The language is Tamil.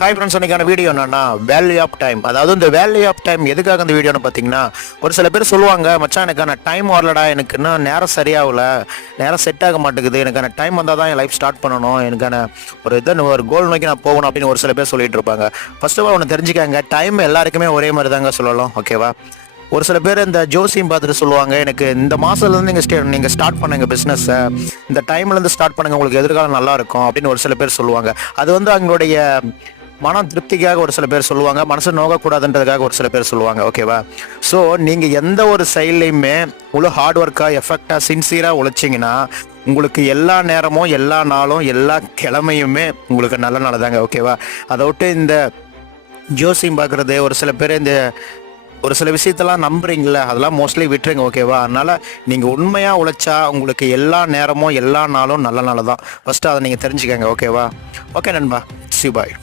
ஹாய் ஃப்ரெண்ட்ஸ், இன்னைக்கான வீடியோ என்னன்னா வேல்யூ ஆஃப் டைம். அதாவது இந்த வேல்யூ ஆஃப் டைம் எதுக்காக அந்த வீடியோன்னு பார்த்தீங்கன்னா, ஒரு சில பேர் சொல்லுவாங்க, மச்சான் எனக்கான டைம் வரலடா, எனக்கு இன்னும் நேரம் சரியாகல, நேரம் செட் ஆக மாட்டேங்குது, எனக்கான டைம் வந்தால் தான் என் லைஃப் ஸ்டார்ட் பண்ணணும், எனக்கான ஒரு கோல் நோக்கி நான் போகணும் அப்படின்னு ஒரு சில பேர் சொல்லிட்டு இருப்பாங்க. ஃபர்ஸ்ட் ஆஃப் ஆல் ஒன்று தெரிஞ்சுக்காங்க, டைம் எல்லாருக்குமே ஒரே மாதிரி தாங்க சொல்லலாம், ஓகேவா? ஒரு சில பேர் இந்த ஜோசியம் பார்த்துட்டு சொல்லுவாங்க, எனக்கு இந்த மாதத்துலேருந்து நீங்கள் ஸ்டார்ட் பண்ணுங்க பிஸ்னஸை, இந்த டைம்லேருந்து ஸ்டார்ட் பண்ணுங்கள், உங்களுக்கு எதிர்காலம் நல்லா இருக்கும் அப்படின்னு ஒரு சில பேர் சொல்லுவாங்க. அது அவங்களுடைய மன திருப்திக்காக ஒரு சில பேர் சொல்லுவாங்க, மனசு நோகக்கூடாதுன்றதுக்காக ஒரு சில பேர் சொல்லுவாங்க, ஓகேவா? ஸோ நீங்கள் எந்த ஒரு செயல்லையுமே முழு ஹார்ட் ஒர்க்காக எஃபெக்டாக சின்சியராக உழைச்சிங்கன்னா உங்களுக்கு எல்லா நேரமும் எல்லா நாளும் எல்லா கிழமையுமே உங்களுக்கு நல்ல நாள் தாங்க, ஓகேவா? அதை விட்டு இந்த ஜோசியம் பார்க்குறது, ஒரு சில பேர் இந்த ஒரு சில விஷயத்தெல்லாம் நம்புறீங்களே, அதெல்லாம் மோஸ்ட்லி விட்டுருங்க, ஓகேவா? அதனால் நீங்கள் உண்மையாக உழைச்சா உங்களுக்கு எல்லா நேரமும் எல்லா நாளும் நல்ல நாள் தான். ஃபஸ்ட்டு அதை நீங்கள் தெரிஞ்சுக்கங்க, ஓகேவா? ஓகே நண்பா, சி பாய்.